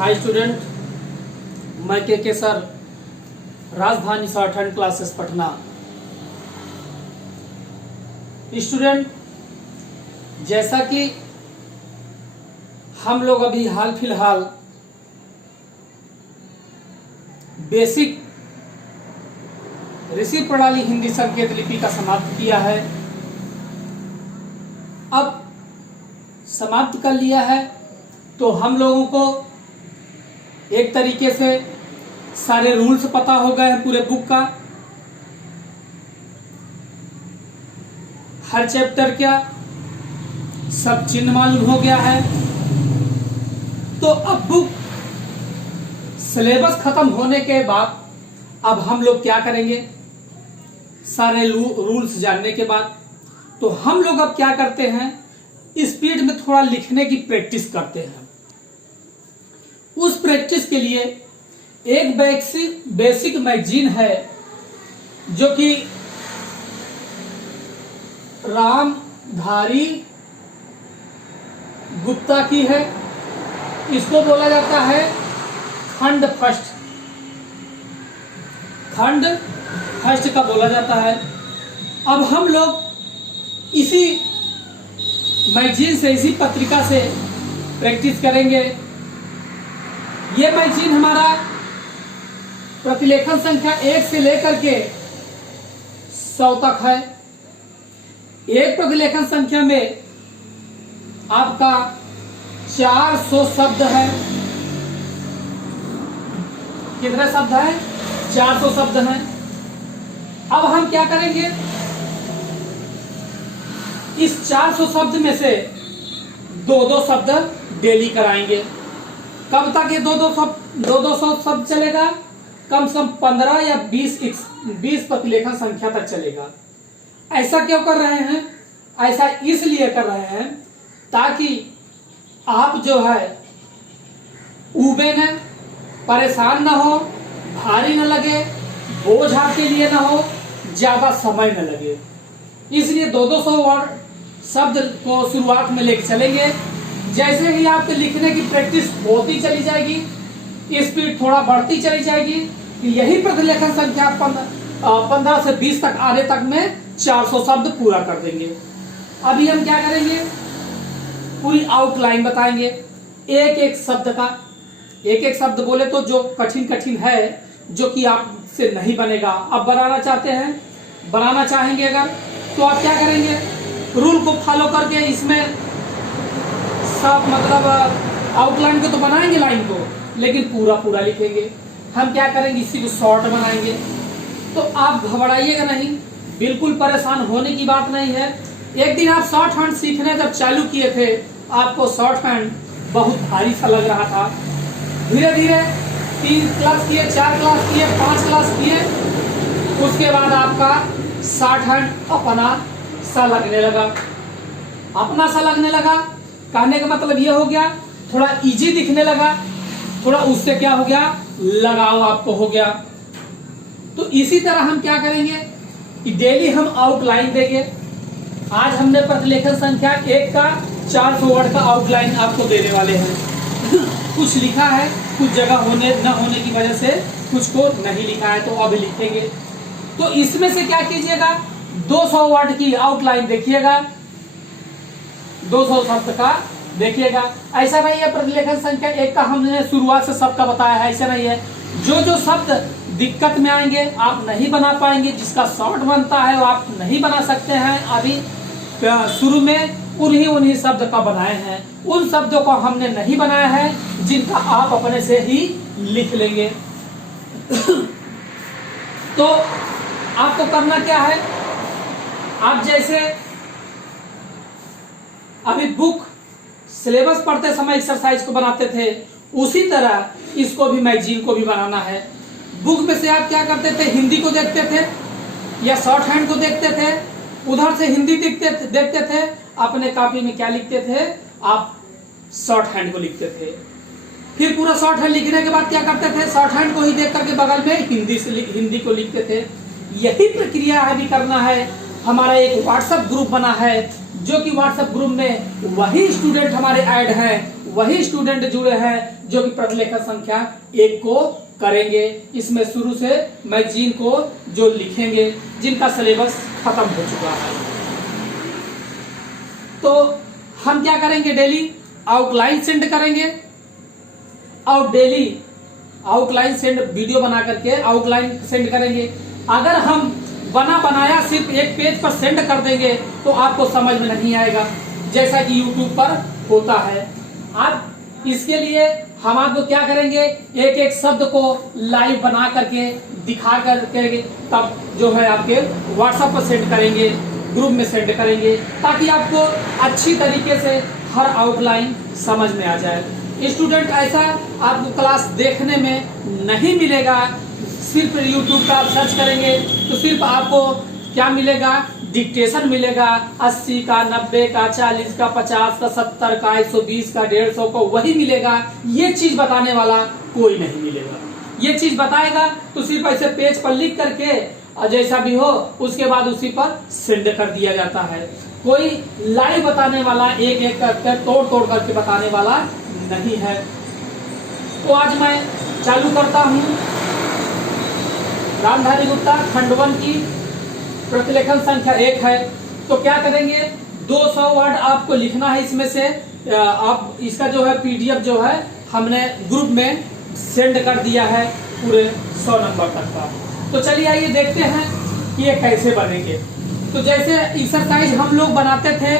Hi student, मैं के sir, राजधानी short hand classes Patna. Student, जैसा कि हम लोग अभी हाल फिलहाल बेसिक ऋषि प्रणाली हिंदी संकेत लिपि का समाप्त किया है, अब समाप्त कर लिया है तो हम लोगों को एक तरीके से सारे रूल्स पता हो गए हैं पूरे बुक का। हर चैप्टर क्या सब चिन्ह मालूम हो गया है। तो अब बुक सिलेबस खत्म होने के बाद अब हम लोग क्या करेंगे, सारे रूल्स जानने के बाद तो हम लोग अब क्या करते हैं, स्पीड में थोड़ा लिखने की प्रैक्टिस करते हैं। उस प्रैक्टिस के लिए एक बेसिक मैगजीन है जो कि रामधारी गुप्ता की है। इसको बोला जाता है खंड फर्स्ट का बोला जाता है। अब हम लोग इसी मैगजीन से, इसी पत्रिका से प्रैक्टिस करेंगे। ये मैगजीन हमारा प्रतिलेखन संख्या 1 से लेकर के 100 तक है। एक प्रतिलेखन संख्या में आपका 400 शब्द है। कितने शब्द हैं? 400 शब्द हैं। अब हम क्या करेंगे, इस 400 शब्द में से 2-2 शब्द डेली कराएंगे। कब तक ये 200 शब्द चलेगा? कम से कम 15 या 20 प्रतिलेखन संख्या तक चलेगा। ऐसा क्यों कर रहे हैं? ऐसा इसलिए कर रहे हैं ताकि आप जो है ऊबे न, परेशान ना हो, भारी न लगे, बोझ आपके लिए ना हो, ज्यादा समय न लगे। इसलिए 200 वर्ड शब्द को शुरुआत में लेके चलेंगे। जैसे ही आपके लिखने की प्रैक्टिस होती चली जाएगी, स्पीड थोड़ा बढ़ती चली जाएगी, यही प्रतिलेखन संख्या 15 से 20 तक आने तक में 400 शब्द पूरा कर देंगे। अभी हम क्या करेंगे, पूरी आउटलाइन बताएंगे एक एक शब्द का। एक एक शब्द बोले तो जो कठिन है, जो कि आपसे नहीं बनेगा, आप बनाना चाहेंगे अगर, तो आप क्या करेंगे, रूल को फॉलो करके इसमें सब मतलब आउटलाइन को तो बनाएंगे लाइन को, लेकिन पूरा लिखेंगे। हम क्या करेंगे, इसी को शॉर्ट बनाएंगे। तो आप घबराइएगा नहीं, बिल्कुल परेशान होने की बात नहीं है। एक दिन आप शॉर्ट हैंड सीखने जब चालू किए थे, आपको शॉर्ट हैंड बहुत भारी सा लग रहा था। धीरे धीरे 3 क्लास किए, 4 क्लास किए, 5 क्लास किए, उसके बाद आपका शॉर्ट हैंड अपना सा लगने लगा। कहने का मतलब ये हो गया, थोड़ा इजी दिखने लगा, थोड़ा उससे क्या हो गया, लगाव आपको हो गया। तो इसी तरह हम क्या करेंगे कि डेली हम आउटलाइन देंगे। आज हमने प्रतिलेखन संख्या 1 का 400 वर्ड का आउटलाइन आपको देने वाले हैं। कुछ लिखा है, कुछ जगह न होने की वजह से कुछ को नहीं लिखा है, तो अभी लिखेंगे। तो इसमें से क्या कीजिएगा, 200 वर्ड की आउटलाइन देखिएगा, 200 शब्द का देखिएगा। ऐसा नहीं है प्रतिलेखन संख्या 1 का हमने शुरुआत से सबका बताया है, ऐसा नहीं है। जो शब्द दिक्कत में आएंगे, आप नहीं बना पाएंगे, जिसका शॉर्ट बनता है वो आप नहीं बना सकते हैं। अभी शुरू में उन्हीं शब्द का बनाए हैं। उन शब्दों को हमने नहीं बनाया है जिनका आप अपने से ही लिख लेंगे। तो आपको करना क्या है, आप जैसे अभी बुक सिलेबस पढ़ते समय एक्सरसाइज को बनाते थे, उसी तरह इसको भी, मैगजीन को भी बनाना है। बुक में से आप क्या करते थे, हिंदी को देखते थे या शॉर्ट हैंड को देखते थे, उधर से हिंदी देखते थे, अपने कॉपी में क्या लिखते थे, आप शॉर्ट हैंड को लिखते थे। फिर पूरा शॉर्ट हैंड लिखने के बाद क्या करते थे, शॉर्ट हैंड को ही देख करके बगल में हिंदी को लिखते थे। यही प्रक्रिया अभी करना है। हमारा एक व्हाट्सएप ग्रुप बना है, जो कि व्हाट्सएप ग्रुप में वही स्टूडेंट हमारे ऐड हैं, वही स्टूडेंट जुड़े हैं जो कि प्रतिलेखन संख्या 1 को करेंगे। इसमें शुरू से मैगजीन को जो लिखेंगे जिनका सिलेबस खत्म हो चुका है। तो हम क्या करेंगे, डेली आउटलाइन सेंड करेंगे और डेली आउटलाइन सेंड वीडियो बना करके आउटलाइन सेंड करेंगे। अगर हम बना बनाया सिर्फ एक पेज पर सेंड कर देंगे तो आपको समझ में नहीं आएगा, जैसा कि YouTube पर होता है। आप इसके लिए हम आपको क्या करेंगे, एक एक शब्द को लाइव बना करके दिखा करके तब जो है आपके व्हाट्सएप पर सेंड करेंगे, ग्रुप में सेंड करेंगे, ताकि आपको अच्छी तरीके से हर आउटलाइन समझ में आ जाए। स्टूडेंट ऐसा आपको क्लास देखने में नहीं मिलेगा। सिर्फ YouTube का आप सर्च करेंगे तो सिर्फ आपको क्या मिलेगा, डिक्टेशन मिलेगा। 80 का, 90 का, 40 का, 50 का, 70 का, 120 का, 150 का, वही मिलेगा। ये चीज बताने वाला कोई नहीं मिलेगा। ये चीज बताएगा तो सिर्फ ऐसे पेज पर लिख करके जैसा भी हो उसके बाद उसी पर सेंड कर दिया जाता है। कोई लाइव बताने वाला, एक एक करके तोड़ तोड़ करके बताने वाला नहीं है। तो आज मैं चालू करता हूँ रामधारी गुप्ता खंड 1 की प्रतिलेखन संख्या 1 है। तो क्या करेंगे, 200 वर्ड आपको लिखना है। इसमें से आप इसका जो है PDF जो है हमने ग्रुप में सेंड कर दिया है पूरे 100 नंबर तक का। तो चलिए आइए देखते हैं कि ये कैसे बनेंगे। तो जैसे एक्सरसाइज हम लोग बनाते थे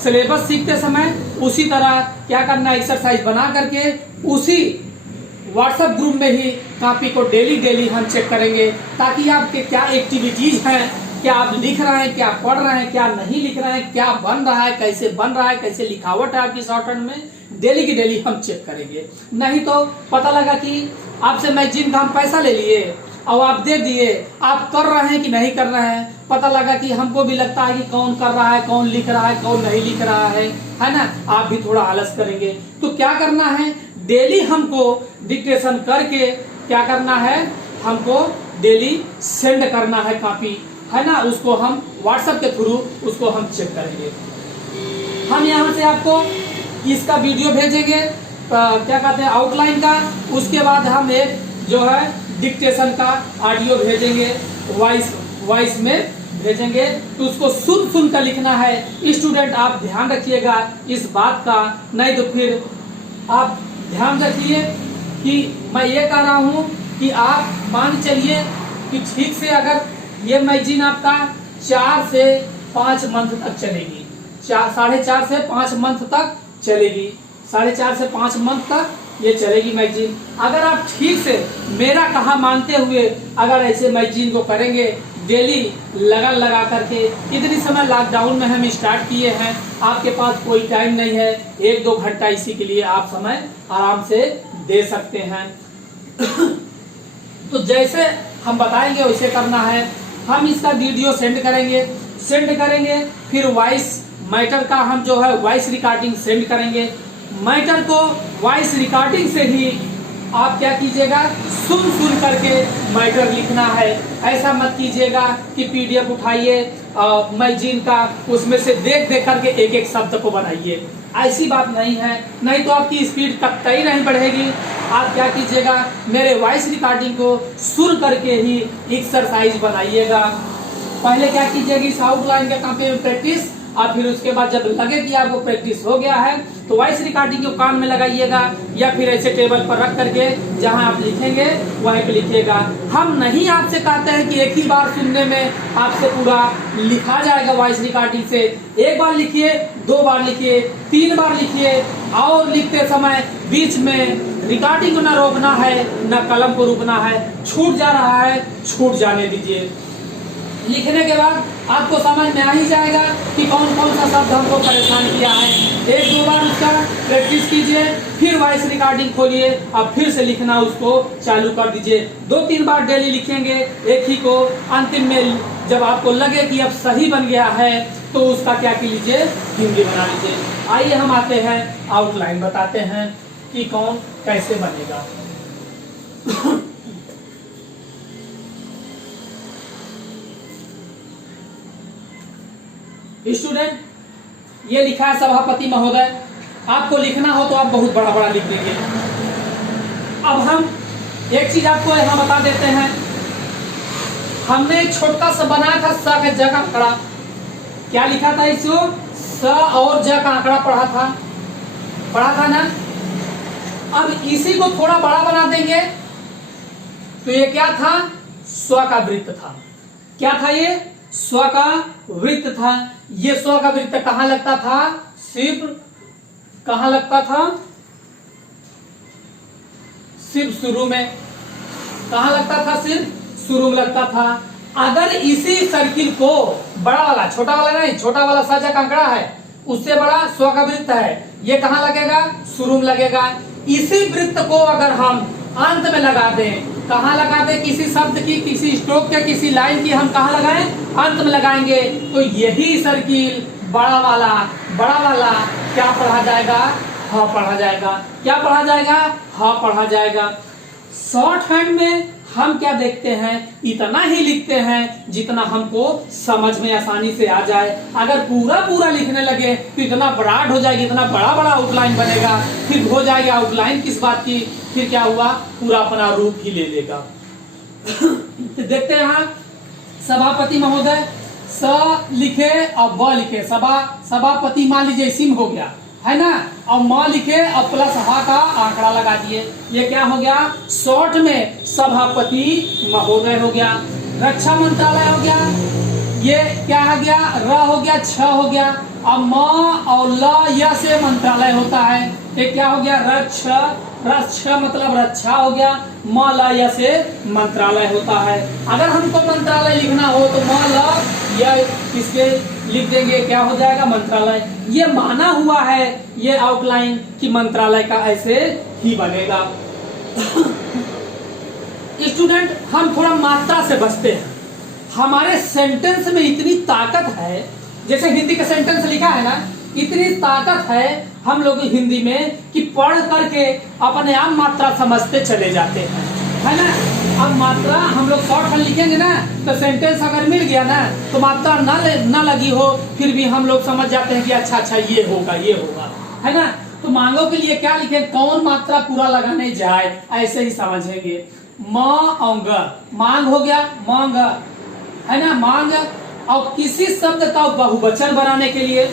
सिलेबस सीखते समय, उसी तरह क्या करना है, एक्सरसाइज बना करके उसी व्हाट्सएप ग्रुप में ही कॉपी को डेली हम चेक करेंगे, ताकि आपके क्या एक्टिविटीज हैं, क्या आप लिख रहे हैं, क्या पढ़ रहे हैं, क्या नहीं लिख रहे हैं, क्या बन रहा है, कैसे बन रहा है, कैसे लिखावट है आपकी शॉर्ट हैंड में, डेली की डेली हम चेक करेंगे। नहीं तो पता लगा कि आपसे मैगजीन का हम पैसा ले लिए और आप दे दिए, आप कर रहे हैं कि नहीं कर रहे हैं, पता लगा कि हमको भी लगता है कि कौन कर रहा है, कौन लिख रहा है, कौन नहीं लिख रहा है ना। आप भी थोड़ा आलस करेंगे। तो क्या करना है, डेली हमको डिक्टेशन करके क्या करना है, हमको डेली सेंड करना है कॉपी, है ना। उसको हम व्हाट्सएप के थ्रू उसको हम चेक करेंगे। हम यहाँ से आपको इसका वीडियो भेजेंगे, क्या कहते हैं, आउटलाइन का। उसके बाद हम एक जो है डिक्टेशन का ऑडियो भेजेंगे, वॉइस में भेजेंगे। तो उसको सुन कर लिखना है। स्टूडेंट आप ध्यान रखिएगा इस बात का, नहीं तो फिर आप ध्यान रखिए कि मैं ये कह रहा हूँ कि आप मान चलिए कि ठीक से अगर ये मैगजीन आपका 4 से 5 मंथ तक चलेगी, 4.5 से 5 मंथ तक चलेगी, 4.5 से 5 मंथ तक ये चलेगी मैगजीन। अगर आप ठीक से मेरा कहा मानते हुए अगर ऐसे मैगजीन को करेंगे डेली लगन लगा करके, इतनी समय लॉकडाउन में हम स्टार्ट किए हैं, आपके पास कोई टाइम नहीं है, 1-2 घंटा इसी के लिए आप समय आराम से दे सकते हैं। तो जैसे हम बताएंगे वैसे करना है। हम इसका वीडियो सेंड करेंगे, फिर वॉइस मैटर का हम जो है वॉइस रिकॉर्डिंग सेंड करेंगे। मैटर को वॉइस रिकॉर्डिंग से ही आप क्या कीजिएगा, सुन करके मैटर लिखना है। ऐसा मत कीजिएगा कि PDF उठाइए मैगजीन का, उसमें से देख करके एक एक शब्द को बनाइए। ऐसी बात नहीं है, नहीं तो आपकी स्पीड कतई नहीं बढ़ेगी। आप क्या कीजिएगा, मेरे वॉइस रिकॉर्डिंग को सुन करके ही एक्सरसाइज बनाइएगा। पहले क्या कीजिएगा, इस आउटलाइन के कॉपी में प्रैक्टिस, और फिर उसके बाद जब लगे कि आपको प्रैक्टिस हो गया है तो वॉइस रिकॉर्डिंग को कान में लगाइएगा, या फिर ऐसे टेबल पर रख करके जहां आप लिखेंगे वहीं पे लिखिएगा। हम नहीं आपसे कहते हैं कि एक ही बार सुनने में आपसे पूरा लिखा जाएगा वॉइस रिकॉर्डिंग से। एक बार लिखिए, 2 बार लिखिए, 3 बार लिखिए, और लिखते समय बीच में रिकॉर्डिंग को न रोकना है, न कलम को रुकना है। छूट जा रहा है, छूट जाने दीजिए। लिखने के बाद आपको समझ में आ ही जाएगा कि कौन कौन सा शब्द हमको परेशान किया है। 1-2 बार उसका प्रैक्टिस कीजिए, फिर वॉइस रिकॉर्डिंग खोलिए और फिर से लिखना उसको चालू कर दीजिए। 2-3 बार डेली लिखेंगे एक ही को। अंतिम में जब आपको लगे कि अब सही बन गया है तो उसका क्या कीजिए, हिंदी बना लीजिए। आइए हम आते हैं आउटलाइन बताते हैं कि कौन कैसे बनेगा। स्टूडेंट, ये लिखा है सभापति महोदय, आपको लिखना हो तो आप बहुत बड़ा बड़ा लिख देंगे। अब हम एक चीज आपको यहाँ बता देते हैं, हमने एक छोटा सा बनाया था स के ज का आंकड़ा, क्या लिखा था इसको, स और ज का आंकड़ा पढ़ा था ना। अब इसी को थोड़ा बड़ा बना देंगे तो ये क्या था, स्व का वृत्त था। क्या था ये, स्व का वृत्त था। ये स्व का वृत्त कहां लगता था, सिर्फ कहां लगता था, सिर्फ शुरू में। कहां लगता था, सिर्फ शुरू में लगता था। अगर इसी सर्किल को बड़ा वाला, छोटा वाला नहीं, छोटा वाला साजा का आंकड़ा है, उससे बड़ा स्व का वृत्त है, ये कहां लगेगा, शुरू में लगेगा। इसी वृत्त को अगर हम अंत में लगा दें, कहां लगा दें, किसी शब्द की, किसी स्ट्रोक के, किसी लाइन की हम कहां लगाएं, अंत में लगाएंगे, तो यही सर्किल बड़ा वाला क्या पढ़ा जाएगा, ह पढ़ा जाएगा। क्या पढ़ा जाएगा, ह पढ़ा जाएगा। शॉर्ट हैंड में हम क्या देखते हैं, इतना ही लिखते हैं जितना हमको समझ में आसानी से आ जाए। अगर पूरा लिखने लगे तो इतना ब्रॉड हो जाएगी, इतना बड़ा आउटलाइन बनेगा, फिर हो जाएगा आउटलाइन किस बात की, फिर क्या हुआ, पूरा अपना रूप ही ले लेगा। तो देखते हैं यहाँ, सभापति महोदय, स लिखे और ब लिखे, सभापति मान लीजिए सिम हो गया है ना, और माँ लिखे और प्लस हा का आंकड़ा लगा दिए, ये क्या हो गया, शॉर्ट में सभापति महोदय हो गया। रक्षा मंत्रालय हो गया, ये क्या आ गया, र हो गया, छ हो गया। अब म और ल य से मंत्रालय होता है, ये क्या हो गया, रक्ष मतलब रक्षा हो गया। म ल य से मंत्रालय होता है। अगर हमको मंत्रालय लिखना हो तो म ल य इसके लिख देंगे, क्या हो जाएगा, मंत्रालय। ये माना हुआ है ये आउटलाइन कि मंत्रालय का ऐसे ही बनेगा। स्टूडेंट, हम थोड़ा मात्रा से बचते हैं। हमारे सेंटेंस में इतनी ताकत है, जैसे हिंदी का सेंटेंस लिखा है ना, इतनी ताकत है हम लोग हिंदी में कि पढ़ करके अपने आप मात्रा समझते चले जाते हैं, है ना। अब मात्रा हम लोग शॉर्ट में लिखेंगे ना, तो सेंटेंस अगर मिल गया ना, तो मात्रा ना लगी हो फिर भी हम लोग समझ जाते हैं कि अच्छा ये होगा, है ना। तो मांगों के लिए क्या लिखे, कौन मात्रा पूरा लगाने जाए, ऐसे ही समझेंगे। म और ग, मांग हो गया, मांग है ना, मांग। और किसी शब्द का बहुवचन बनाने के लिए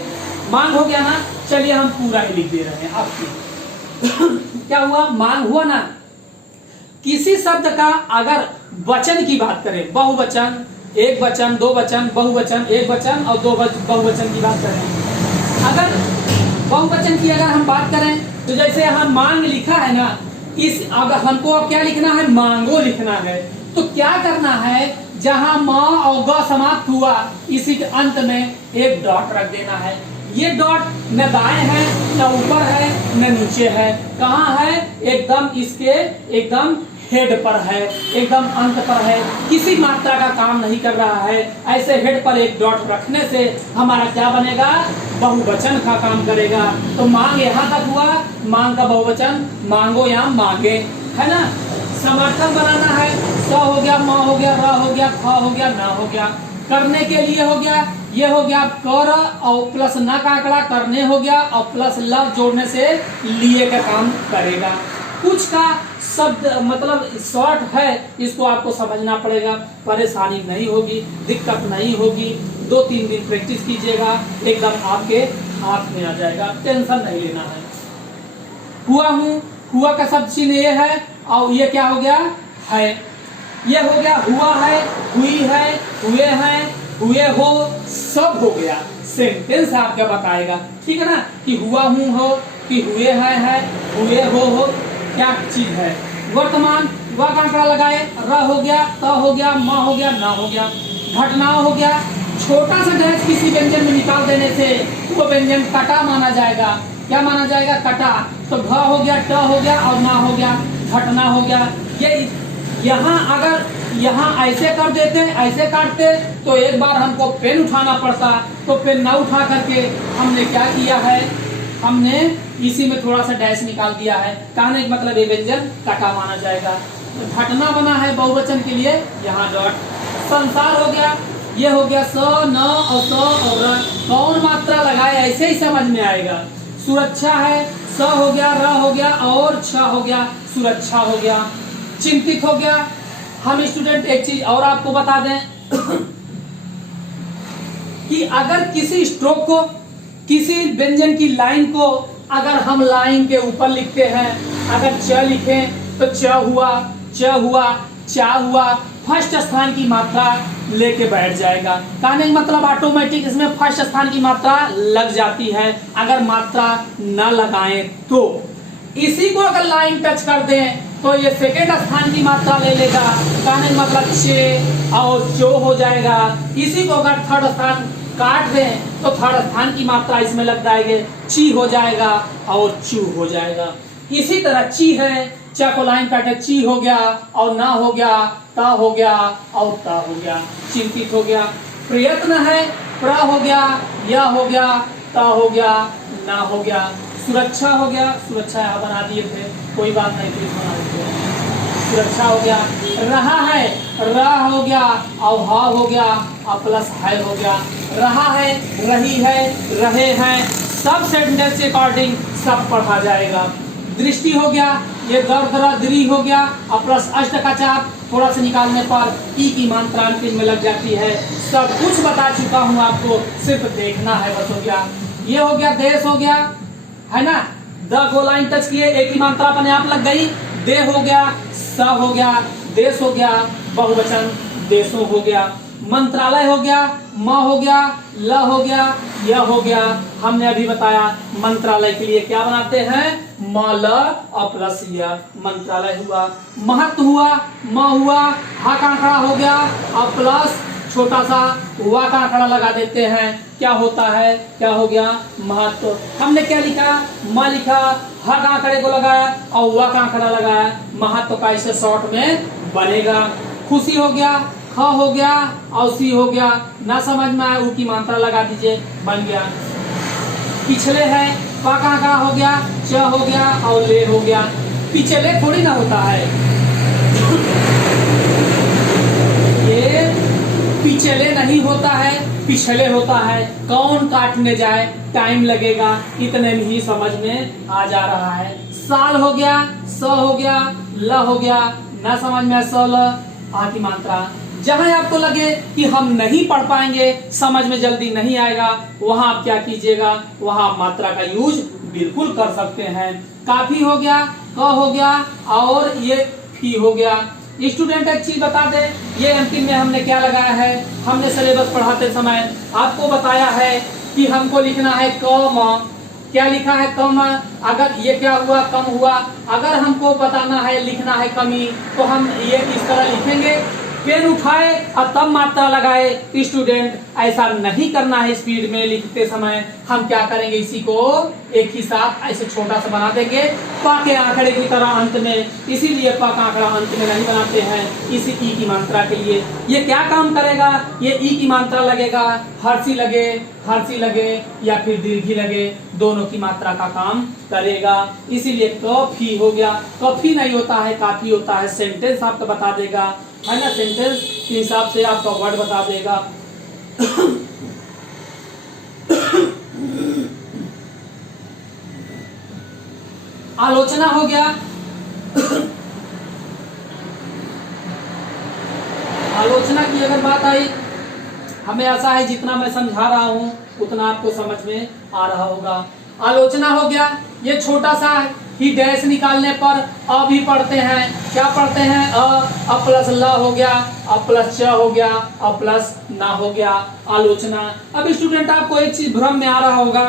मांग हो गया ना, चलिए हम पूरा ही लिख दे रहे हैं आपकी। क्या हुआ, मांग हुआ ना। किसी शब्द का अगर वचन की बात करें, बहुवचन, एक वचन, दो वचन, बहुवचन, एक वचन और दो बहुवचन की बात करें, अगर बहुवचन की अगर हम बात करें तो जैसे यहाँ मांग लिखा है ना, इस अगर हमको अब क्या लिखना है, मांगो लिखना है, तो क्या करना है, जहां म और ग समाप्त हुआ इसी के अंत में एक डॉट रख देना है। ये डॉट न दाएं है, न ऊपर है, न नीचे है, कहाँ है, एकदम इसके एकदम हेड पर है, एकदम अंत पर है, किसी मात्रा का काम नहीं कर रहा है। ऐसे हेड पर एक डॉट रखने से हमारा क्या बनेगा, बहुवचन का काम करेगा। तो मांग यहाँ तक हुआ, मांग का बहुवचन मांगो या मांगे, है ना। समर्थन बनाना है, स हो गया, म हो गया, र हो गया, ख हो गया, न हो गया। करने के लिए हो गया, ये हो गया कर और प्लस न का आंकड़ा करने हो गया, और प्लस लव जोड़ने से लिए का काम करेगा। कुछ का शब्द मतलब शॉर्ट है, इसको आपको समझना पड़ेगा, परेशानी नहीं होगी, दिक्कत नहीं होगी। 2-3 दिन प्रैक्टिस कीजिएगा, एकदम आपके हाथ में आ जाएगा, टेंशन नहीं लेना है। हुआ हूँ, हुआ का शब्द चिन्ह ये है, और ये क्या हो गया, है। ये हो गया हुआ है, हुई है, हुए हैं, हुए हो, सब हो गया। सेंटेंस आपका बताएगा, ठीक है ना, कि हुआ हूँ हो, कि हुए हैं है, हुए हो, क्या चीज है। वर्तमान, वह का आंकड़ा लगाए, र हो गया, त हो गया, म हो गया, न हो गया। घटनाओं हो गया, छोटा सा डैश किसी व्यंजन में निकाल देने से वो व्यंजन कटा माना जाएगा। क्या माना जाएगा, कटा। तो घ हो गया, ट हो गया और ना हो गया, घटना हो गया। ये यहाँ अगर यहाँ ऐसे कर देते, ऐसे काटते तो एक बार हमको पेन उठाना पड़ता, तो पेन ना उठा करके हमने क्या किया है, हमने इसी में थोड़ा सा डैश निकाल दिया है। कहने का मतलब ये व्यंजन कटा माना जाएगा। घटना बना है बहुवचन के लिए, यहाँ डॉट। संसार हो गया, ये हो गया स, न और स और र। कौन मात्रा लगाए ऐसे ही समझ में आएगा। सुरक्षा है, स हो गया, र हो गया और छ हो गया, सुरक्षा हो गया। चिंतित हो गया। हम स्टूडेंट एक चीज और आपको बता दें कि अगर किसी स्ट्रोक को, किसी व्यंजन की लाइन को अगर हम लाइन के ऊपर लिखते हैं, अगर च लिखें तो च हुआ, च हुआ, चा हुआ, फर्स्ट स्थान की मात्रा लेके बैठ जाएगा। कहने का मतलब ऑटोमेटिक इसमें फर्स्ट स्थान की मात्रा लग जाती है। अगर मात्रा न लगाएं तो इसी को अगर लाइन टच कर दें तो ये सेकेंड स्थान की मात्रा ले लेगा। कहने का मतलब चे और चो हो जाएगा। इसी को अगर थर्ड स्थान काट दें तो थर्ड स्थान की मात्रा इसमें लग जाएगी, ची हो जाएगा और चू हो जाएगा। इसी तरह ची है, चा को लाइन काटे, ची हो गया और ना हो गया, ता हो गया और ता हो गया। चिंतित हो गया। प्रयत्न है, प्र हो गया, या हो गया, ता हो गया, ना हो गया। सुरक्षा हो गया, सुरक्षा यहाँ बना दिए थे, कोई बात नहीं, फिर बना दिए। सुरक्षा हो गया। रहा है, रा हो गया और हा हो गया और प्लस है हो गया। रहा है, रही है, रहे हैं, सब सेंटेंस के अकॉर्डिंग सब पढ़ा जाएगा। दृष्टि हो गया, ये दरी हो गया और प्लस अष्ट का चाप थोड़ा सा निकालने पर ई की मात्रा अंतिम में लग जाती है। सब कुछ बता चुका हूँ आपको, सिर्फ देखना है बस। हो गया, ये हो गया, देश हो गया, है ना, द को लाइन टच किए, एक ही मात्रा अपने आप लग गई। दे हो गया, स हो गया, देश हो गया, बहुवचन देशों हो गया। मंत्रालय हो गया, म हो गया, ल हो गया, य हो गया। हमने अभी बताया मंत्रालय के लिए क्या बनाते हैं, म ल और प्लस य, मंत्रालय हुआ। महत्व हुआ, म हुआ, हा का आंकड़ा हो गया और प्लस छोटा सा वा का आंकड़ा लगा देते हैं। क्या होता है, क्या हो गया, महत्व। हमने क्या लिखा, म लिखा, हा का आंकड़े को लगाया और वा का आंकड़ा लगाया, महत्व का इसे शॉर्ट में बनेगा। खुशी हो गया, ख हो गया और सी हो गया, ना समझ में आया ऊ की मात्रा लगा दीजिए, बन गया। पिछले है, पा का आंकड़ा हो गया, च हो गया और ले हो गया। पिछले थोड़ी ना होता है, ये पिछले नहीं होता है, पिछले होता है। कौन काटने जाए, टाइम लगेगा, इतने में ही समझ में आ जा रहा है। साल हो गया, स हो गया, ल हो गया, ना समझ में स ल, आ की मात्रा। जहां आपको लगे कि हम नहीं पढ़ पाएंगे, समझ में जल्दी नहीं आएगा, वहां आप क्या कीजिएगा, वहां मात्रा का यूज बिल्कुल कर सकते हैं। काफी हो गया, क हो गया और ये फी हो गया। स्टूडेंट एक चीज बता दे, ये अंतिम में हमने क्या लगाया है, हमने सिलेबस पढ़ाते समय आपको बताया है कि हमको लिखना है क, क्या लिखा है, कम। अगर ये क्या हुआ, कम हुआ। अगर हमको बताना है, लिखना है कमी, तो हम ये इस तरह लिखेंगे, पेन उठाए और तब मात्रा लगाए। स्टूडेंट ऐसा नहीं करना है, स्पीड में लिखते समय हम क्या करेंगे, इसी को एक ही साथ ऐसे छोटा सा बना देंगे, पा के आंकड़े की तरह अंत में। इसीलिए पा का आंकड़ा अंत में नहीं बनाते हैं, इसी ई की मात्रा के लिए। ये क्या काम करेगा, ये ई की मात्रा लगेगा, हर्षी लगे या फिर दीर्घी लगे, दोनों की मात्रा का काम करेगा। इसीलिए कॉफी हो गया, कॉफी नहीं होता है, काफी होता है। सेंटेंस आपका बता देगा, है ना, सेंटेंस के हिसाब से आपका वर्ड बता देगा। आलोचना हो गया, आलोचना की अगर बात आई, हमें ऐसा है जितना मैं समझा रहा हूं उतना आपको समझ में आ रहा होगा। आलोचना हो गया, ये छोटा सा ही डैश निकालने पर अ भी पढ़ते हैं। क्या पढ़ते हैं, अ प्लस ल हो गया, अ प्लस च हो गया, अ प्लस ना हो गया, आलोचना। अब स्टूडेंट आपको एक चीज भ्रम में आ रहा होगा,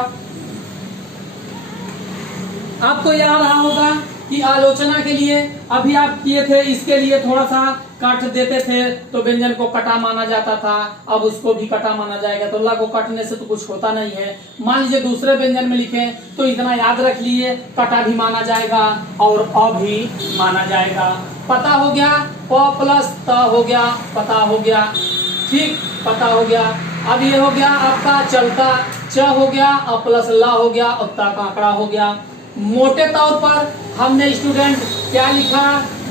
आपको ये आ रहा होगा कि आलोचना के लिए अभी आप किए थे, इसके लिए थोड़ा सा काट देते थे तो व्यंजन को कटा माना जाता था, अब उसको भी कटा माना जाएगा। तो ला को काटने से तो कुछ होता नहीं है। मान लीजिए दूसरे व्यंजन में लिखे तो इतना याद रख लिए, कटा भी माना जाएगा और अ भी माना जाएगा। पता हो गया, प प्लस त हो गया, पता हो गया, ठीक, पता हो गया। अब ये हो गया आपका चलता, च हो गया और प्लस ला हो गया और ता का आंकड़ा हो गया। मोटे तौर पर हमने स्टूडेंट क्या लिखा,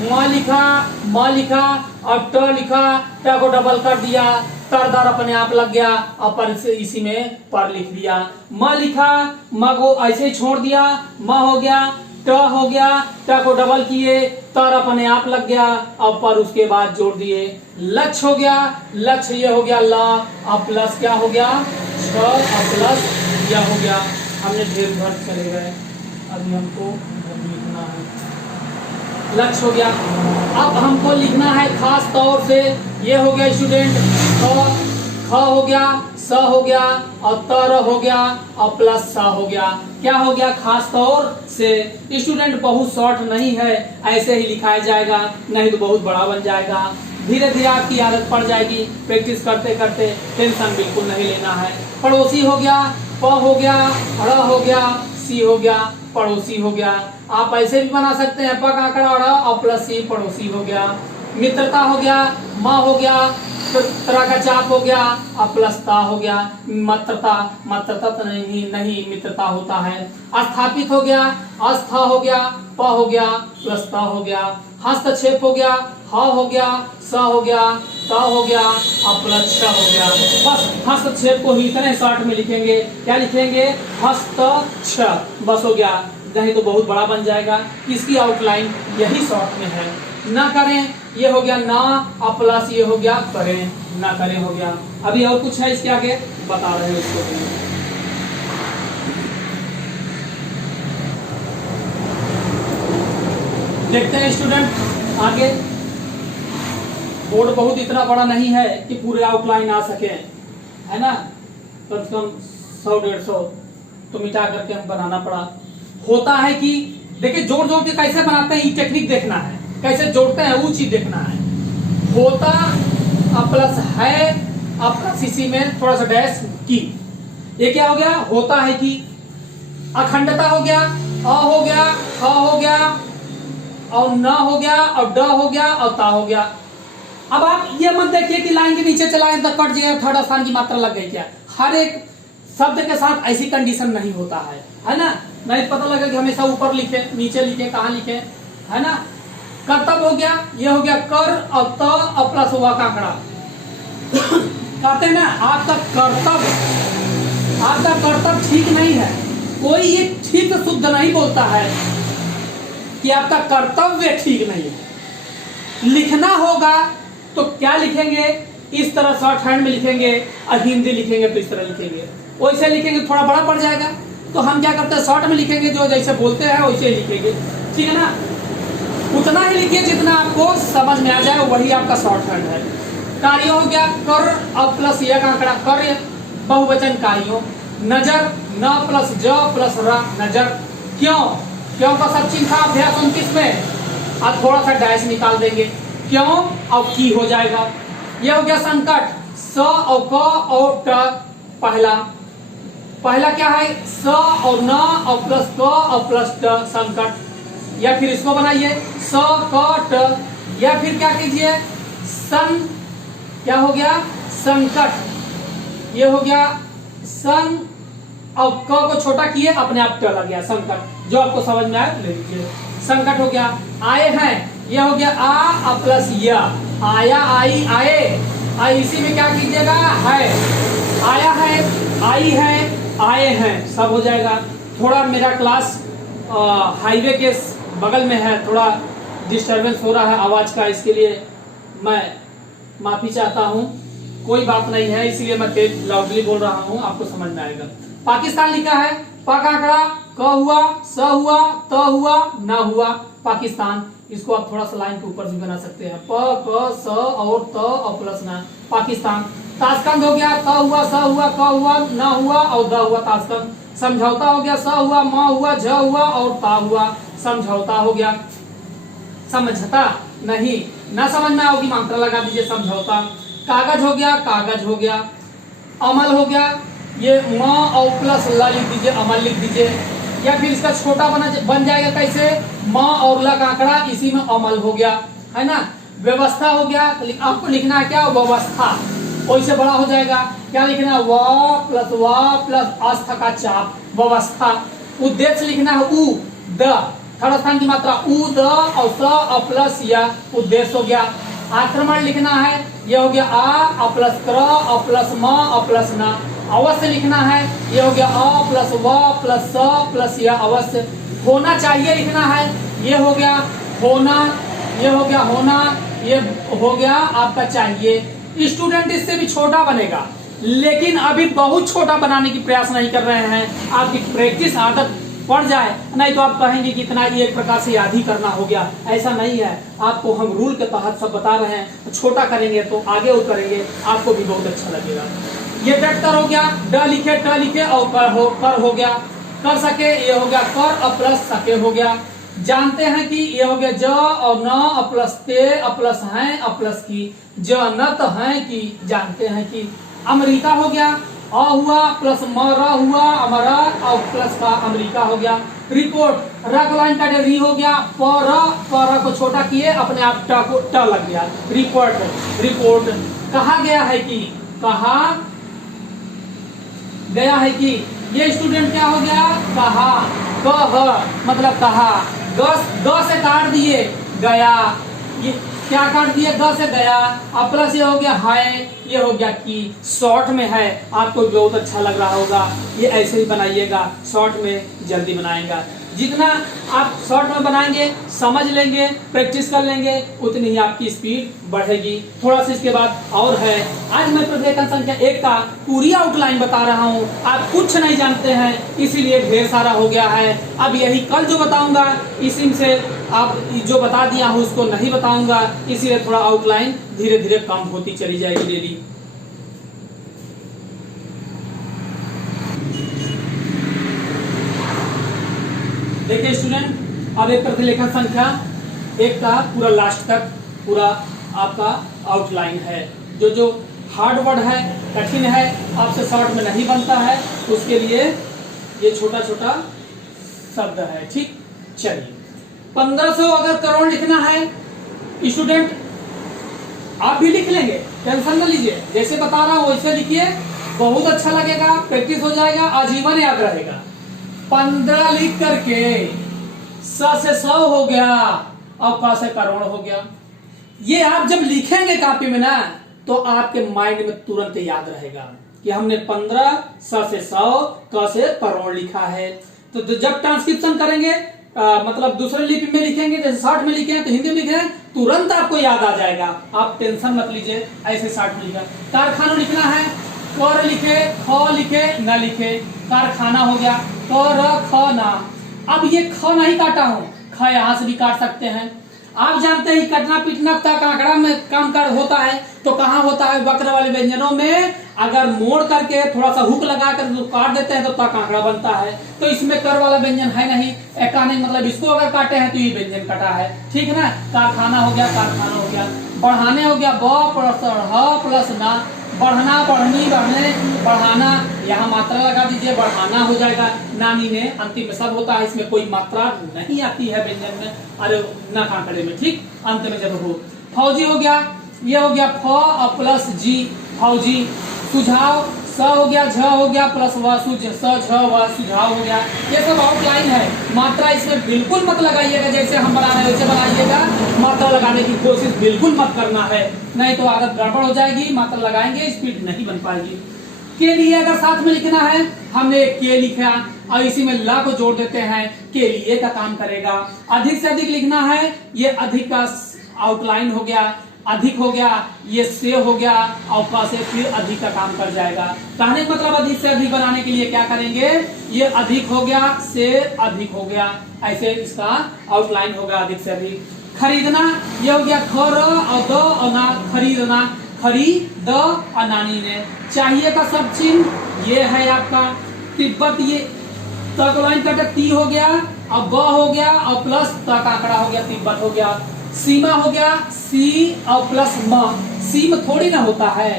म लिखा, म लिखा और ट लिखा, ट को डबल कर दिया, तरदार अपने आप लग गया और पर इसी में पर लिख दिया। म लिखा, म को ऐसे ही छोड़ दिया, म हो गया, ट हो गया, ट को डबल किए, तर अपने आप लग गया और पर उसके बाद जोड़ दिए। लक्ष्य हो गया, लक्ष्य ये हो गया ला और प्लस क्या हो गया छ और प्लस या हो गया। हमने ढेर भर चले गए, अभी हमको लिखना है। लक्ष्य हो गया। अब हमको लिखना है खास तौर से, ये हो गया स्टूडेंट ख हो गया, स हो गया और तर हो गया और प्लस सा हो गया। क्या हो गया खास तौर से। स्टूडेंट बहुत शॉर्ट नहीं है, ऐसे ही लिखाया जाएगा, नहीं तो बहुत बड़ा बन जाएगा। धीरे धीरे आपकी आदत पड़ जाएगी, प्रैक्टिस करते करते, टेंशन बिल्कुल नहीं लेना है। पड़ोसी हो गया, प हो गया, ड़ हो गया, सी हो गया, पड़ोसी हो गया। आप ऐसे भी बना सकते हैं, प का आंकड़ा ड़ और प्लस सी पड़ोसी हो गया। मित्रता हो गया, म हो गया, तरह का चाप हो गया और प्लस ता हो गया। मत्रता, मत्रता तो नहीं मित्रता होता है। स्थापित हो गया, अस्था हो गया, प हो गया, प्लस ता हो गया। हस्तक्षेप हो गया, ह हो गया, स हो गया, ता हो गया और प्लस छ हो गया। बस हस्तक्षेप को ही इतने शॉर्ट में लिखेंगे। क्या लिखेंगे? हस्त बस हो गया, नहीं तो बहुत बड़ा बन जाएगा। इसकी आउटलाइन यही शॉर्ट में है। ना करें, ये हो गया ना और प्लस ये हो गया करें, ना करें हो गया। अभी और कुछ है इसके आगे बता रहे हैं उसको। देखते हैं स्टूडेंट आगे। बोर्ड बहुत इतना बड़ा नहीं है कि पूरे आउटलाइन आ सके, है ना। कम से कम 100-150 तो मिटा करके हम बनाना पड़ा। होता है कि देखिए जोड़ जोड़ के कैसे बनाते हैं, ये टेक्निक देखना है, कैसे जोड़ते हैं वो चीज देखना है। होता प्लस है प्लस इसी में थोड़ा सा डैश की, ये क्या हो गया? होता है कि। अखंडता हो गया, अ हो गया, ख हो गया और न हो गया और ड हो गया और ता हो गया। अब आप ये मत देखिए कि लाइन के नीचे चलाएं तो कट जाए, थर्ड स्थान की मात्रा लग गई क्या। हर एक शब्द के साथ ऐसी कंडीशन नहीं होता है ना। नहीं पता लगा कि हमेशा ऊपर लिखे, नीचे लिखे, कहाँ लिखे, है ना। कर्तव्य हो गया, ये हो गया कर और त और प्लस हुआ का आंकड़ा। कहते हैं ना आपका कर्तव्य ठीक नहीं है। कोई ये ठीक शुद्ध नहीं बोलता है कि आपका कर्तव्य ठीक नहीं है। लिखना होगा तो क्या लिखेंगे? इस तरह शॉर्ट हैंड में लिखेंगे और हिंदी लिखेंगे तो इस तरह लिखेंगे। वैसे लिखेंगे थोड़ा बड़ा पड़ जाएगा, तो हम क्या करते हैं शॉर्ट में लिखेंगे, जो जैसे बोलते हैं वैसे लिखेंगे, ठीक है ना। उतना ही लिखिए जितना आपको समझ में आ जाए, वही आपका शॉर्ट हैंड है। कार्य हो गया कर और प्लस यह का आंकड़ा, कार्य बहुवचन कार्यों। नजर न प्लस ज प्लस र, नजर। क्यों? क्यों का सब चीज था अभ्यास 29 में। अब थोड़ा सा डैश निकाल देंगे, क्यों और की हो जाएगा। यह हो गया संकट, स और क और ट। पहला क्या है? स और न और प्लस क और प्लस ट, संकट। या फिर इसको बनाइए स क ट, या फिर क्या कीजिए सन, क्या हो गया? संकट। ये हो गया सन और क को छोटा किए, अपने आप ट लग गया, संकट। जो आपको समझ में आए ले लीजिए। संकट हो गया। आए हैं, यह हो गया आ और प्लस या, आया, आई, आए। इसी में क्या कीजिएगा? है, आया है, आई है, आए हैं, सब हो जाएगा। थोड़ा मेरा क्लास हाईवे के बगल में है, थोड़ा डिस्टरबेंस हो रहा है आवाज का, इसके लिए मैं माफी चाहता हूँ। कोई बात नहीं है, इसलिए मैं तेज लाउडली बोल रहा हूँ, आपको समझ में आएगा। पाकिस्तान लिखा है, प का आंकड़ा, क हुआ, स हुआ, त हुआ, न हुआ, पाकिस्तान। इसको आप थोड़ा सा लाइन के ऊपर भी बना सकते हैं, प क स और त और प्लस न, पाकिस्तान। ताशकंद हो गया, त हुआ, स हुआ, क हुआ, न हुआ और द हुआ, ताशकंद। समझौता हो गया, स हुआ, म हुआ, झ हुआ और ता हुआ, समझौता हो गया। समझता नहीं, ना समझ में आओगी मात्रा लगा दीजिए, समझौता। कागज हो गया, कागज हो गया। अमल हो गया, ये म और प्लस ल लिख दीजिए, अमल लिख दीजिए। या फिर इसका छोटा बन जाएगा कैसे? म और ल का आंकड़ा, इसी में अमल हो गया, है ना। व्यवस्था हो गया, आपको लिखना है क्या? व्यवस्था। वैसे बड़ा हो जाएगा, क्या लिखना है? व प्लस अस्थ का चाप, व्यवस्था। उद्देश्य लिखना है उ द, थर्ड स्थान की मात्रा उ द और स और प्लस या, उद्देश्य हो गया। आक्रमण लिखना है, ये हो गया आ प्लस क्र प्लस म प्लस न। अवश्य लिखना है, ये हो गया अ प्लस व प्लस स प्लस य अवश्य। होना चाहिए लिखना है, ये हो गया होना, ये हो गया होना, ये हो गया आपका चाहिए। स्टूडेंट इससे भी छोटा बनेगा, लेकिन अभी बहुत छोटा बनाने की प्रयास नहीं कर रहे हैं। आपकी प्रैक्टिस आदत पड़ जाए, नहीं तो आप कहेंगे कि इतना एक प्रकार से याद ही करना हो गया। ऐसा नहीं है, आपको हम रूल के तहत सब बता रहे हैं। छोटा करेंगे तो आगे और करेंगे, आपको भी बहुत अच्छा लगेगा। ये डटकर हो गया, ड लिखे ट लिखे और कर हो गया, कर सके, ये हो गया कर प्लस सके हो गया। जानते हैं कि ये हो गया ज और न प्लस ते प्लस हैं प्लस की, जनत हैं कि, जानते हैं कि। अमेरिका हो गया, अ हुआ प्लस मरा हुआ अमरा और प्लस का अमेरिका हो गया। रिपोर्ट र को लाइन काटे री हो गया, पर को छोटा किए अपने आप ट को ट लग गया। रिपोर्ट रिपोर्ट कहा गया है कि, कहा गया है कि, ये स्टूडेंट क्या हो गया कहा, कह मतलब कहा, ग से काट दिए गया, ये क्या काट दिए ग से गया, अब प्लस ये हो गया है, ये हो गया कि। शॉर्ट में है, आपको बहुत अच्छा लग रहा होगा, ये ऐसे ही बनाइएगा, शॉर्ट में जल्दी बनाएगा। जितना आप शॉर्ट में बनाएंगे, समझ लेंगे, प्रैक्टिस कर लेंगे, उतनी ही आपकी स्पीड बढ़ेगी। थोड़ा सा इसके बाद और है, आज मैं प्रतिलेखन संख्या 1 का पूरी आउटलाइन बता रहा हूँ। आप कुछ नहीं जानते हैं, इसीलिए ढेर सारा हो गया है। अब यही कल जो बताऊंगा, इसी से आप जो बता दिया हूँ उसको नहीं बताऊंगा, इसीलिए थोड़ा आउटलाइन धीरे धीरे कम होती चली जाएगी डेली। देखिए स्टूडेंट, अब एक प्रतिलेखन संख्या 1 का पूरा लास्ट तक पूरा आपका आउटलाइन है। जो जो हार्ड वर्ड है, कठिन है, आपसे शॉर्ट में नहीं बनता है, उसके लिए ये छोटा छोटा शब्द है। ठीक, चलिए 1500 अगर करोड़ लिखना है स्टूडेंट, आप भी लिख लेंगे, टेंशन न लीजिए। जैसे बता रहा हूं वैसे लिखिए, बहुत अच्छा लगेगा, प्रैक्टिस हो जाएगा, आजीवन याद रहेगा। 15 लिख करके स से 100 हो गया और क से करोड़ हो गया। ये आप जब लिखेंगे कॉपी में ना, तो आपके माइंड में तुरंत याद रहेगा कि हमने 15 स से 100 क से करोड़ लिखा है। तो जब ट्रांसक्रिप्शन करेंगे, मतलब दूसरे लिपि में लिखेंगे, जैसे शॉर्ट में लिखे हैं तो हिंदी में लिखे हैं, तुरंत आपको याद आ जाएगा। आप टेंशन मत लीजिए, ऐसे शॉर्ट में लिखा। कारखाना लिखना है, कर लिखे, ख लिखे, न लिखे, कारखाना हो गया, कर ख ना। अब ये ख नहीं काटा हूं, ख यहां से भी काट सकते हैं। आप जानते हैं कटना पीटना तक आंकड़ा में काम कर होता है, तो कहाँ होता है, वक्र वाले व्यंजनों में। अगर मोड़ करके थोड़ा सा हुक लगा कर तो काट देते हैं तो तक आंकड़ा बनता है। तो इसमें कर वाला व्यंजन है नहीं, एका नहीं, मतलब इसको अगर काटे हैं तो ये व्यंजन कटा है। ठीक है ना, कारखाना हो गया, कारखाना हो गया। बढ़ाने हो गया, ब प्लस ह प्लस ना, बढ़ना, बढ़नी, बढ़ने, बढ़ाना, यहाँ मात्रा लगा दीजिए, बढ़ाना हो जाएगा। नानी ने अंतिम में सब होता है, इसमें कोई मात्रा नहीं आती है व्यंजन में, अरे ना आंकड़े में। ठीक, अंत में जब हो। फौजी हो गया, ये हो गया फ और प्लस जी, फौजी। सुझाव, स हो गया, झ हो गया प्लस व, स झ व, सुझाव हो गया। ये सब आउटलाइन है, मात्रा इसमें बिल्कुल मत लगाइएगा, जैसे हम बना रहे हैं वैसे बनाइएगा। मात्रा लगाने की कोशिश बिल्कुल मत करना है, नहीं तो आदत गड़बड़ हो जाएगी। मात्रा लगाएंगे, स्पीड नहीं बन पाएगी। के लिए अगर साथ में लिखना है, हमने के लिखा और इसी में ला को जोड़ देते हैं, के लिए का काम करेगा। अधिक से अधिक लिखना है, ये अधिक का आउटलाइन हो गया, अधिक हो गया, ये से हो गया और का से फिर अधिक का काम कर जाएगा। कहने का मतलब अधिक से अधिक बनाने के लिए क्या करेंगे, ये अधिक हो गया, से अधिक हो गया, ऐसे इसका आउटलाइन होगा अधिक से अधिक। खरीदना, ये हो गया खर और द और ना, खरीदना, खरीद अनानी ने। चाहिए का सब चिन्ह ये है आपका। तिब्बत, ये तक लाइन कटे, ती हो गया और ब हो गया और प्लस तक आंकड़ा हो गया, तिब्बत हो गया। सीमा हो गया, सी और प्लस म, सीम थोड़ी ना होता है,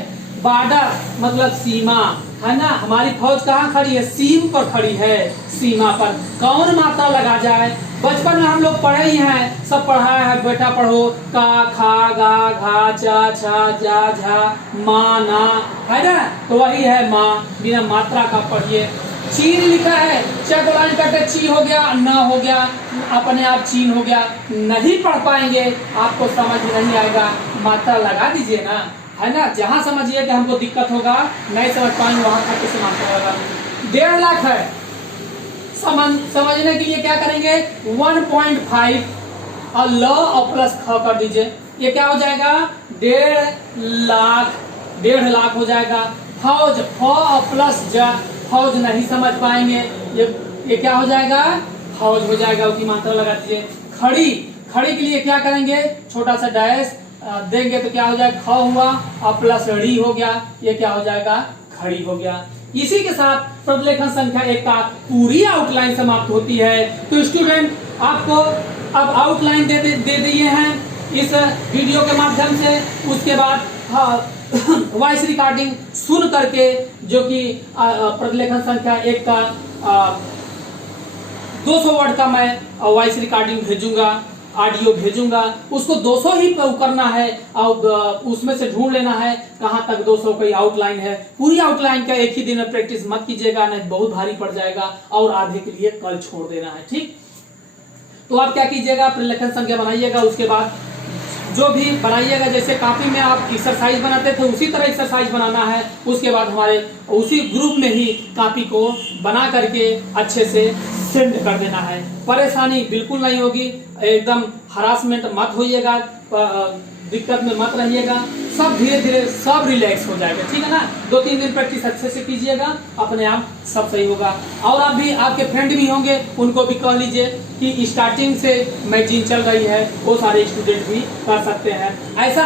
बॉर्डर मतलब सीमा है ना। हमारी फौज कहाँ खड़ी है, सीम पर खड़ी है, सीमा पर। कौन मात्रा लगा जाए, बचपन में हम लोग पढ़े ही हैं, सब पढ़ाया है, बेटा पढ़ो, का खा गा घा चा छा जा झा मा ना, है ना, तो वही है माँ, बिना मात्रा का पढ़िए। चीन लिखा है, चाहे को लाइन कटे ची हो गया, न हो गया, अपने आप चीन हो गया, नहीं पढ़ पाएंगे, आपको समझ नहीं आएगा, मात्रा लगा दीजिए ना, है ना। जहां समझिए कि हमको दिक्कत होगा, नहीं समझ पाएंगे, वहां खाते से मात्रा लगा दीजिए। 1.5 लाख है, समझने के लिए क्या करेंगे, 1.5 और ल और प्लस ख कर दीजिए, ये क्या हो जाएगा 1.5 लाख हो जाएगा। फौज, फ और प्लस ज, फौज नहीं समझ पाएंगे, ये क्या हो जाएगा, फौज हो जाएगा, उसकी मात्रा लगा दीजिए। खड़ी, खड़ी के लिए क्या करेंगे, छोटा सा डैश देंगे तो क्या हो जाएगा, ख हुआ और प्लस ड़ी हो गया, ये क्या हो जाएगा, खड़ी हो गया। इसी के साथ प्रतिलेखन संख्या 1 का पूरी आउटलाइन समाप्त होती है। तो स्टूडेंट आपको अब आउटलाइन दे दिए हैं इस वीडियो के माध्यम से। उसके बाद वॉइस रिकॉर्डिंग सुन करके, जो कि प्रतिलेखन संख्या 1 का 200 वर्ड का मैं वॉइस रिकॉर्डिंग भेजूंगा, ऑडियो भेजूंगा, उसको 200 ही करना है और उसमें से ढूंढ लेना है कहां तक 200 की आउटलाइन है। पूरी आउटलाइन का एक ही दिन में प्रैक्टिस मत कीजिएगा, नहीं बहुत भारी पड़ जाएगा, और आधे के लिए कल छोड़ देना है, ठीक। तो आप क्या कीजिएगा, प्रतिलेखन संख्या बनाइएगा, उसके बाद जो भी बनाइएगा, जैसे कॉपी में आप एक्सरसाइज बनाते थे उसी तरह एक्सरसाइज बनाना है। उसके बाद हमारे उसी ग्रुप में ही कॉपी को बना करके अच्छे से सेंड कर देना है। परेशानी बिल्कुल नहीं होगी, एकदम हरासमेंट मत होइएगा, दिक्कत में मत रहिएगा, सब धीरे धीरे सब रिलैक्स हो जाएगा, ठीक है ना। 2-3 दिन प्रैक्टिस अच्छे से कीजिएगा, अपने आप सब सही होगा। और आप भी, आपके फ्रेंड भी होंगे, उनको भी कह लीजिए कि स्टार्टिंग से मैगजीन चल रही है, वो सारे स्टूडेंट भी कर सकते हैं। ऐसा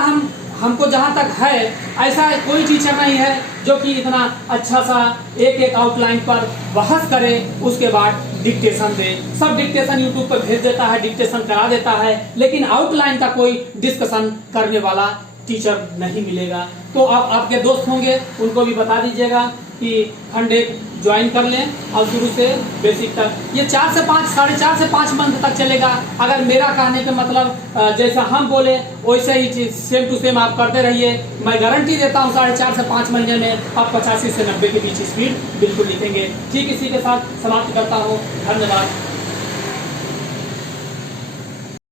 हमको जहाँ तक है, ऐसा कोई टीचर नहीं है जो कि इतना अच्छा सा एक आउटलाइन पर बहस करे, उसके बाद डिक्टेशन दे। सब डिक्टेशन यूट्यूब पर भेज देता है, डिक्टेशन करा देता है, लेकिन आउटलाइन का कोई डिस्कशन करने वाला टीचर नहीं मिलेगा। तो आप आपके दोस्त होंगे, उनको भी बता दीजिएगा कि खंडे ज्वाइन कर लें और शुरू से बेसिक तक। ये 4 से 5, 4.5 से 5 मंथ तक चलेगा। अगर मेरा कहने का मतलब जैसा हम बोले वैसे ही सेम टू सेम आप करते रहिए, मैं गारंटी देता हूँ 4.5 से 5 महीने में आप 85 से 90 के बीच स्पीड बिल्कुल लिखेंगे। ठीक, इसी के साथ समाप्त करता हूँ। धन्यवाद।